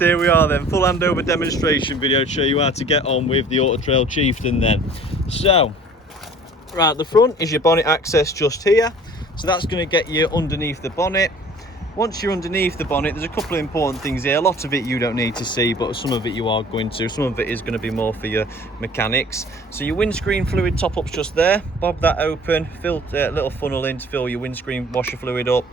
Here we are then, full handover demonstration video to show you how to get on with the Autotrail Chieftain then. So, right at the front is your bonnet access just here. So that's going to get you underneath the bonnet. Once you're underneath the bonnet, there's a couple of important things here. A lot of it you don't need to see, but some of it you are going to. Some of it is going to be more for your mechanics. So your windscreen fluid top-up's just there. Bob that open, fill a little funnel in to fill your windscreen washer fluid up.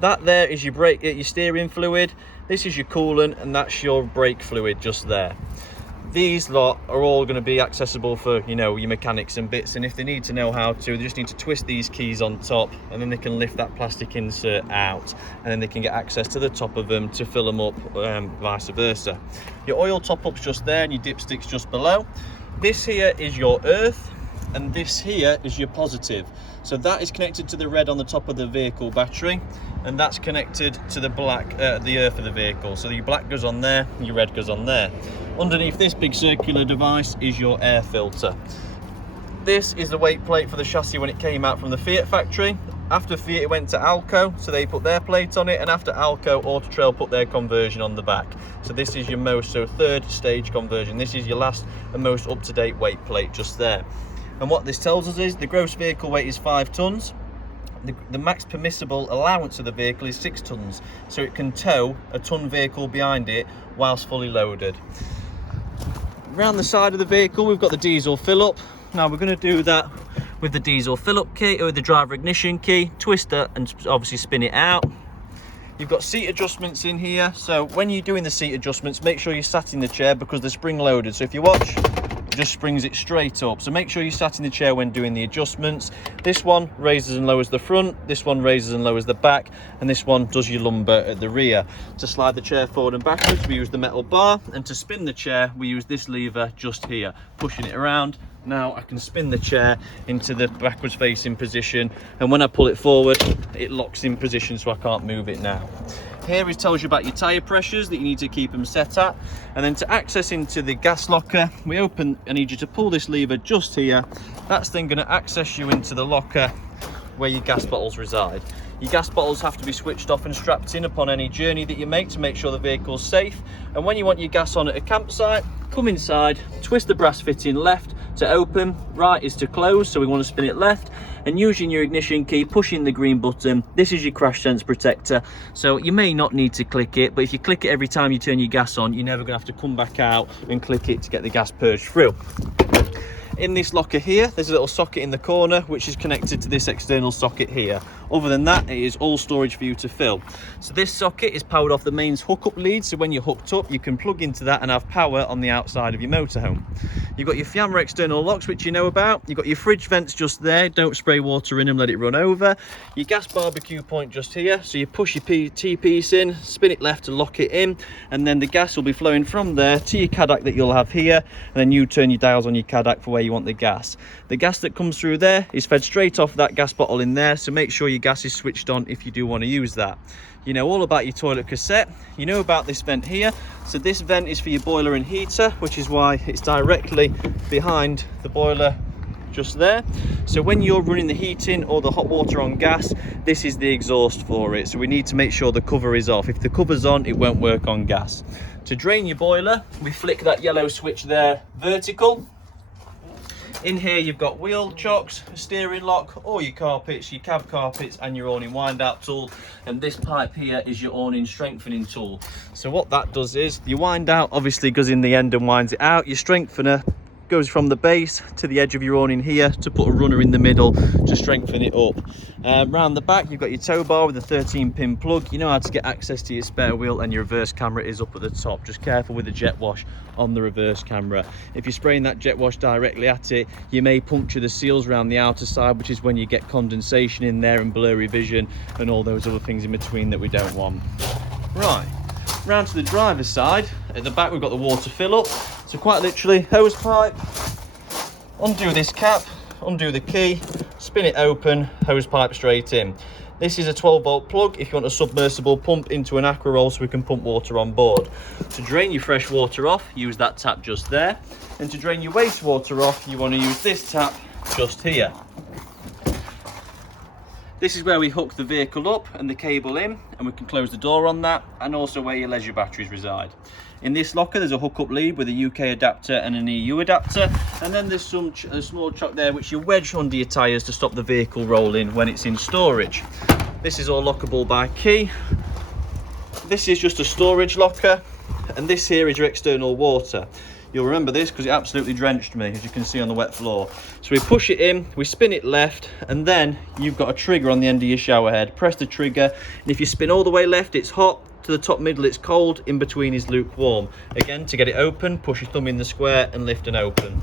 That there is your brake, your steering fluid. This is your coolant, and that's your brake fluid just there. These lot are all going to be accessible for, you know, your mechanics and bits, and if they need to know how to, they just need to twist these keys on top, and then they can lift that plastic insert out, and then they can get access to the top of them to fill them up, vice versa. Your oil top-up's just there, and your dipstick's just below. This here is your earth, and this here is your positive. So that is connected to the red on the top of the vehicle battery, and that's connected to the black, the earth of the vehicle. So your black goes on there, and your red goes on there. Underneath this big circular device is your air filter. This is the weight plate for the chassis when it came out from the Fiat factory. After Fiat it went to Alco, so they put their plate on it, and after Alco, Autotrail put their conversion on the back. So this is your most, so third stage conversion. This is your last and most up-to-date weight plate just there. And what this tells us is the gross vehicle weight is 5 tons. The max permissible allowance of the vehicle is 6 tons. So it can tow a ton vehicle behind it whilst fully loaded. Around the side of the vehicle, we've got the diesel fill-up. Now we're going to do that with the diesel fill-up key, or with the driver ignition key, twist it and obviously spin it out. You've got seat adjustments in here. So when you're doing the seat adjustments, make sure you're sat in the chair because they're spring loaded. So if you watch, just springs it straight up. So make sure you sat in the chair when doing the adjustments. This one raises and lowers the front, this one raises and lowers the back, and this one does your lumbar at the rear. To slide the chair forward and backwards, we use the metal bar, and to spin the chair, we use this lever just here, pushing it around. Now I can spin the chair into the backwards facing position, and when I pull it forward, it locks in position so I can't move it now. Here it tells you about your tyre pressures that you need to keep them set at. And then to access into the gas locker, I need you to pull this lever just here. That's then going to access you into the locker where your gas bottles reside. Your gas bottles have to be switched off and strapped in upon any journey that you make to make sure the vehicle's safe. And when you want your gas on at a campsite, come inside, twist the brass fitting left to open, right is to close, so we want to spin it left, and using your ignition key, pushing the green button. This is your crash sense protector, so you may not need to click it, but if you click it every time you turn your gas on, you're never going to have to come back out and click it to get the gas purged through. In this locker here, there's a little socket in the corner which is connected to this external socket here. Other than that, it is all storage for you to fill. So this socket is powered off the mains hookup lead, so when you're hooked up, you can plug into that and have power on the outside of your motorhome. You've got your Fiamma external locks, which you know about. You've got your fridge vents just there, don't spray water in them, let it run over. Your gas barbecue point just here, so you push your T-piece in, spin it left to lock it in, and then the gas will be flowing from there to your Cadac that you'll have here, and then you turn your dials on your Cadac for where you want the gas. The gas that comes through there is fed straight off that gas bottle in there, so make sure your gas is switched on if you do want to use that. You know all about your toilet cassette, you know about this vent here. So this vent is for your boiler and heater, which is why it's directly behind the boiler just there. So when you're running the heating or the hot water on gas, this is the exhaust for it, so we need to make sure the cover is off. If the cover's on, it won't work on gas. To drain your boiler, we flick that yellow switch there vertical. In here you've got wheel chocks, a steering lock, all your carpets, your cab carpets, and your awning wind out tool. And this pipe here is your awning strengthening tool. So what that does is, your wind out obviously goes in the end and winds it out. Your strengthener goes from the base to the edge of your awning here to put a runner in the middle to strengthen it up. Round the back you've got your tow bar with a 13-pin plug. You know how to get access to your spare wheel, and your reverse camera is up at the top. Just careful with the jet wash on the reverse camera. If you're spraying that jet wash directly at it, you may puncture the seals around the outer side, which is when you get condensation in there and blurry vision and all those other things in between that we don't want. Right, round to the driver's side. At the back we've got the water fill up. So quite literally, hose pipe, undo this cap, undo the key, spin it open, hose pipe straight in. This is a 12-volt plug if you want a submersible pump into an aqua roll so we can pump water on board. To drain your fresh water off, use that tap just there. And to drain your wastewater off, you want to use this tap just here. This is where we hook the vehicle up and the cable in, and we can close the door on that, and also where your leisure batteries reside. In this locker there's a hookup lead with a UK adapter and an EU adapter, and then there's a small chock there which you wedge under your tyres to stop the vehicle rolling when it's in storage. This is all lockable by key. This is just a storage locker, and this here is your external water. You'll remember this because it absolutely drenched me, as you can see on the wet floor. So we push it in, we spin it left, and then you've got a trigger on the end of your shower head. Press the trigger, and if you spin all the way left, it's hot. To the top middle, it's cold. In between is lukewarm. Again, to get it open, push your thumb in the square and lift and open.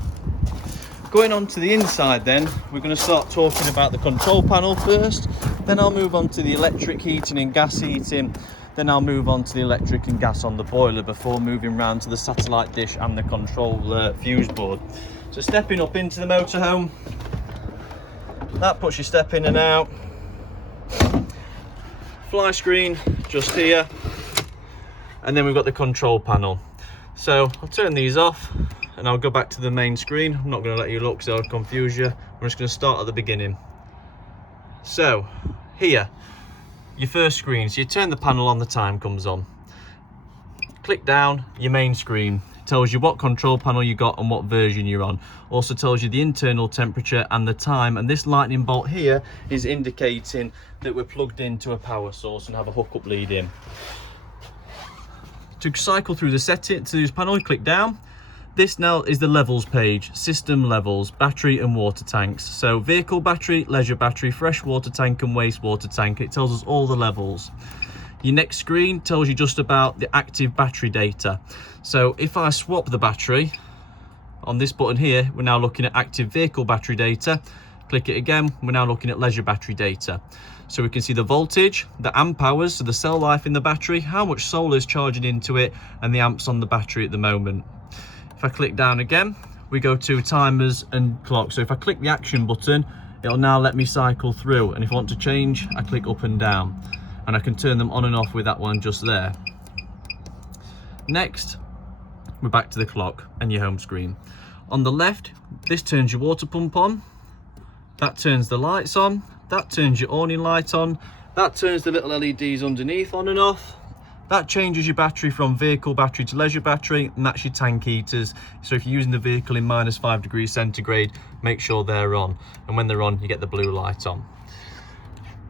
Going on to the inside then, we're going to start talking about the control panel first. Then I'll move on to the electric heating and gas heating. Then I'll move on to the electric and gas on the boiler before moving round to the satellite dish and the control fuse board. So stepping up into the motorhome, that puts your step in and out. Fly screen just here, and then we've got the control panel. So I'll turn these off and I'll go back to the main screen. I'm not going to let you look because I'll confuse you. I'm just going to start at the beginning. So here, your first screen, so you turn the panel on, the time comes on. Click down, your main screen. It tells you what control panel you got and what version you're on. Also tells you the internal temperature and the time, and this lightning bolt here is indicating that we're plugged into a power source and have a hookup lead in. To cycle through the settings to this panel, you click down. This now is the levels page, system levels, battery and water tanks. So vehicle battery, leisure battery, freshwater tank and wastewater tank. It tells us all the levels. Your next screen tells you just about the active battery data. So if I swap the battery on this button here, we're now looking at active vehicle battery data. Click it again, we're now looking at leisure battery data. So we can see the voltage, the amp hours, so the cell life in the battery, how much solar is charging into it, and the amps on the battery at the moment. If I click down again, we go to timers and clock. So if I click the action button, it'll now let me cycle through. And if I want to change, I click up and down. And I can turn them on and off with that one just there. Next, we're back to the clock and your home screen. On the left, this turns your water pump on. That turns the lights on. That turns your awning light on. That turns the little LEDs underneath on and off. That changes your battery from vehicle battery to leisure battery, and that's your tank heaters. So if you're using the vehicle in -5 degrees centigrade, make sure they're on. And when they're on, you get the blue light on.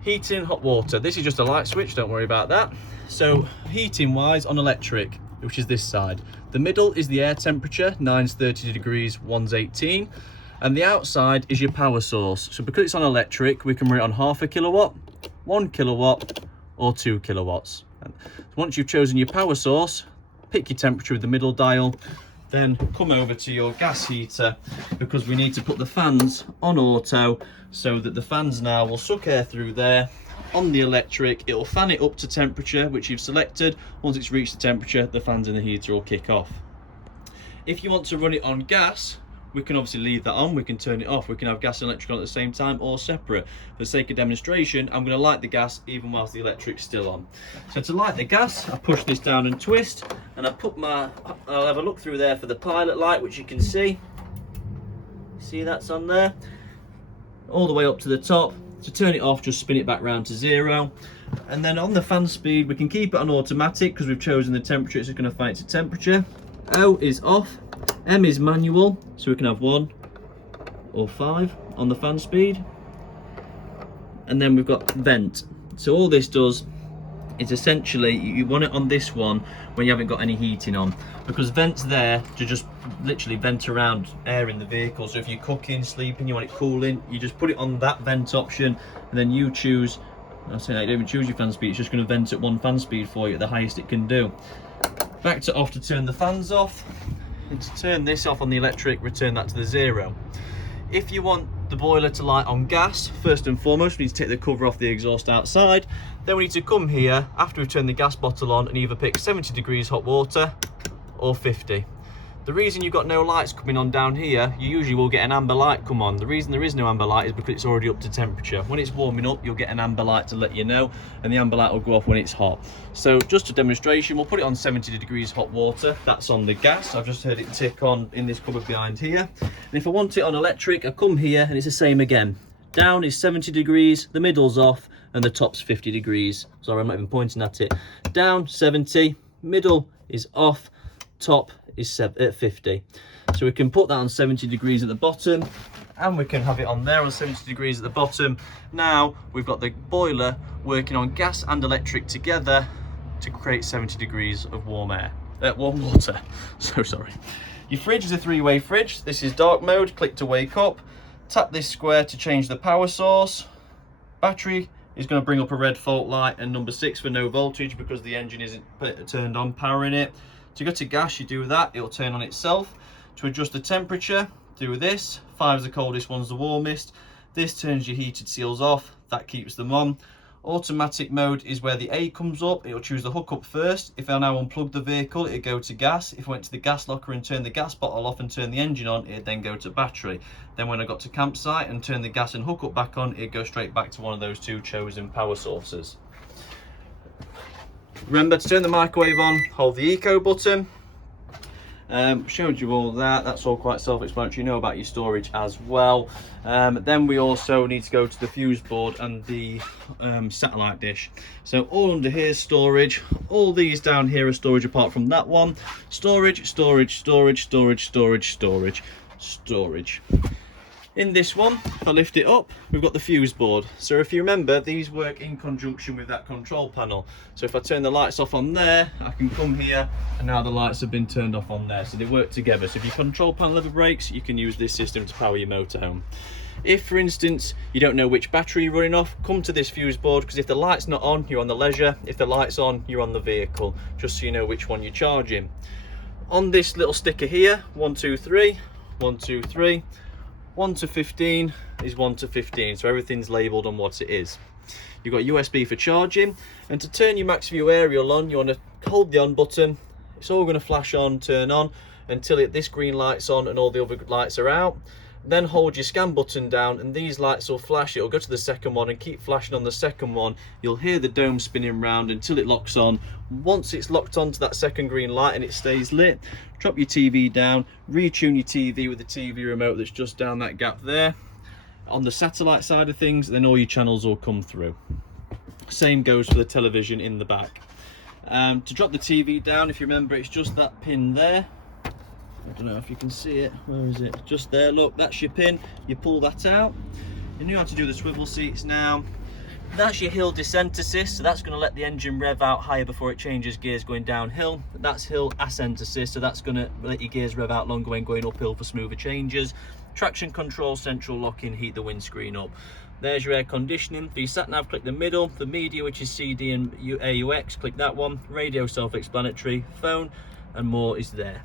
Heating, hot water. This is just a light switch, don't worry about that. So heating wise, on electric, which is this side. The middle is the air temperature, 9's 30 degrees, 1's 18. And the outside is your power source. So because it's on electric, we can run it on 0.5 kilowatt, 1 kilowatt, or 2 kilowatts. Once you've chosen your power source, pick your temperature with the middle dial, then come over to your gas heater, because we need to put the fans on auto so that the fans now will suck air through there. On the electric, it'll fan it up to temperature which you've selected. Once it's reached the temperature, the fans in the heater will kick off. If you want to run it on gas, we can obviously leave that on, we can turn it off, we can have gas and electric on at the same time or separate. For the sake of demonstration, I'm going to light the gas even whilst the electric's still on. So to light the gas, I push this down and twist, and I'll have a look through there for the pilot light, which you can see. See that's on there? All the way up to the top. To turn it off, just spin it back round to 0. And then on the fan speed, we can keep it on automatic because we've chosen the temperature, it's just going to fan it to temperature. O is off. M is manual, so we can have 1 or 5 on the fan speed. And then we've got vent. So all this does is essentially, you want it on this one when you haven't got any heating on, because vent's there to just literally vent around air in the vehicle. So if you're cooking, sleeping, you want it cooling, you just put it on that vent option, and then you choose, I'm saying you don't even choose your fan speed, it's just going to vent at 1 fan speed for you at the highest it can do. Back to off to turn the fans off. And to turn this off on the electric, return that to the 0. If you want the boiler to light on gas, first and foremost, we need to take the cover off the exhaust outside. Then we need to come here after we've turned the gas bottle on and either pick 70 degrees hot water or 50. The reason you've got no lights coming on down here, you usually will get an amber light come on. The reason there is no amber light is because it's already up to temperature. When it's warming up, you'll get an amber light to let you know, and the amber light will go off when it's hot. So just a demonstration, we'll put it on 70 degrees hot water. That's on the gas. I've just heard it tick on in this cupboard behind here. And if I want it on electric, I come here and it's the same again. Down is 70 degrees, the middle's off, and the top's 50 degrees. Sorry, I'm not even pointing at it. Down 70, middle is off, top is 50. So we can put that on 70 degrees at the bottom, and we can have it on there on 70 degrees at the bottom. Now we've got the boiler working on gas and electric together to create 70 degrees of warm water. So sorry. Your fridge is a 3-way fridge. This is dark mode, click to wake up. Tap this square to change the power source. Battery is going to bring up a red fault light, and number 6 for no voltage because the engine isn't turned on, powering it. To go to gas, you do that, it'll turn on itself. To adjust the temperature, do this. 5 is the coldest, 1's the warmest. This turns your heated seals off, that keeps them on. Automatic mode is where the A comes up. It'll choose the hookup first. If I now unplug the vehicle, it'll go to gas. If I went to the gas locker and turn the gas bottle off and turn the engine on, it'd then go to battery. Then when I got to campsite and turn the gas and hookup back on, it'd go straight back to one of those 2 chosen power sources. Remember to turn the microwave on, hold the eco button. Showed you all that, that's all quite self-explanatory. You know about your storage as well. Then we also need to go to the fuse board and the satellite dish. So all under here is storage. All these down here are storage apart from that one. Storage, storage, storage, storage, storage, storage, storage. In this one, if I lift it up, we've got the fuse board. So if you remember, these work in conjunction with that control panel. So if I turn the lights off on there, I can come here, and now the lights have been turned off on there. So they work together. So if your control panel ever breaks, you can use this system to power your motorhome. If, for instance, you don't know which battery you're running off, come to this fuse board, because if the light's not on, you're on the leisure. If the light's on, you're on the vehicle, just so you know which one you're charging. On this little sticker here, 1, 2, 3, 1, 2, 3. 1 to 15 is 1 to 15, so everything's labelled on what it is. You've got USB for charging, and to turn your max view aerial on, you want to hold the on button. It's all going to flash on, turn on, until this green light's on and all the other lights are out. Then hold your scan button down, and these lights will flash. It'll go to the second one and keep flashing on the second one. You'll hear the dome spinning round until it locks on. Once it's locked onto that second green light and it stays lit, drop your TV down, retune your TV with the TV remote that's just down that gap there. On the satellite side of things, then all your channels will come through. Same goes for the television in the back. To drop the TV down, if you remember, it's just that pin there. I don't know if you can see it. Where is it? Just there. Look, that's your pin. You pull that out. You know how to do the swivel seats now. That's your hill descent assist, so that's going to let the engine rev out higher before it changes gears going downhill. That's hill ascent assist, so that's going to let your gears rev out longer when going uphill for smoother changes. Traction control, central locking, heat the windscreen up. There's your air conditioning. For your sat nav, click the middle. For media, which is CD and AUX, click that one. Radio, self-explanatory. Phone and more is there.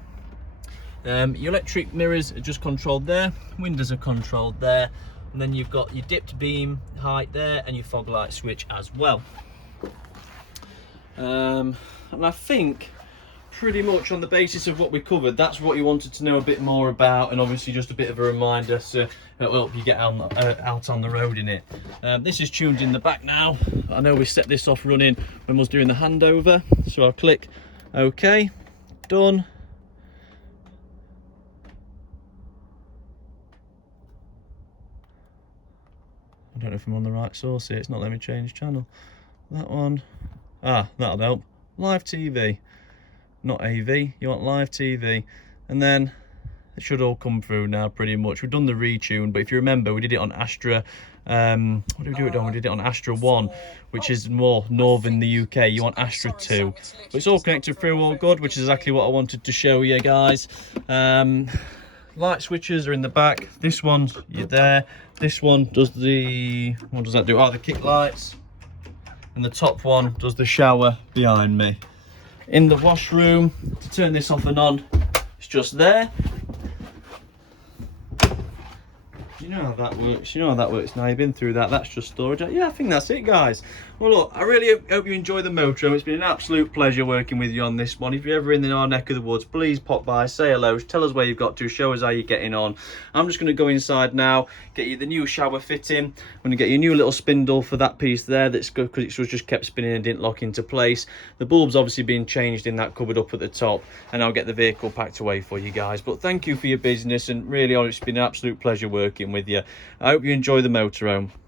Your electric mirrors are just controlled there, windows are controlled there, and then you've got your dipped beam height there and your fog light switch as well. And I think pretty much on the basis of what we covered, that's what you wanted to know a bit more about, and obviously just a bit of a reminder to help you get out on the road in it. This is tuned in the back now. I know we set this off running when we was doing the handover, so I'll click OK, done. I don't know if I'm on the right source here, it's not letting me change channel. That one, that'll help. Live TV, not AV, you want live TV. And then it should all come through now pretty much. We've done the retune, but if you remember, we did it on Astra, what did we do it on? We did it on Astra 1, which is more northern the UK. You want Astra 2. But it's all connected through all good, which is exactly what I wanted to show you guys. Light switches are in the back. This one's there. This one does the, what does that do? The kick lights. And the top one does the shower behind me. In the washroom, to turn this off and on, it's just there. You know how that works. You know how that works now. You've been through that. That's just storage. Yeah, I think that's it, guys. Well, look, I really hope you enjoy the motorhome. It's been an absolute pleasure working with you on this one. If you're ever in our neck of the woods, please pop by, say hello, tell us where you've got to, show us how you're getting on. I'm just going to go inside now, get you the new shower fitting. I'm going to get you a new little spindle for that piece there. That's good because it was just kept spinning and didn't lock into place. The bulb's obviously being changed in that cupboard up at the top, and I'll get the vehicle packed away for you guys. But thank you for your business, and really, it's been an absolute pleasure working chatting with you. I hope you enjoy the motorhome.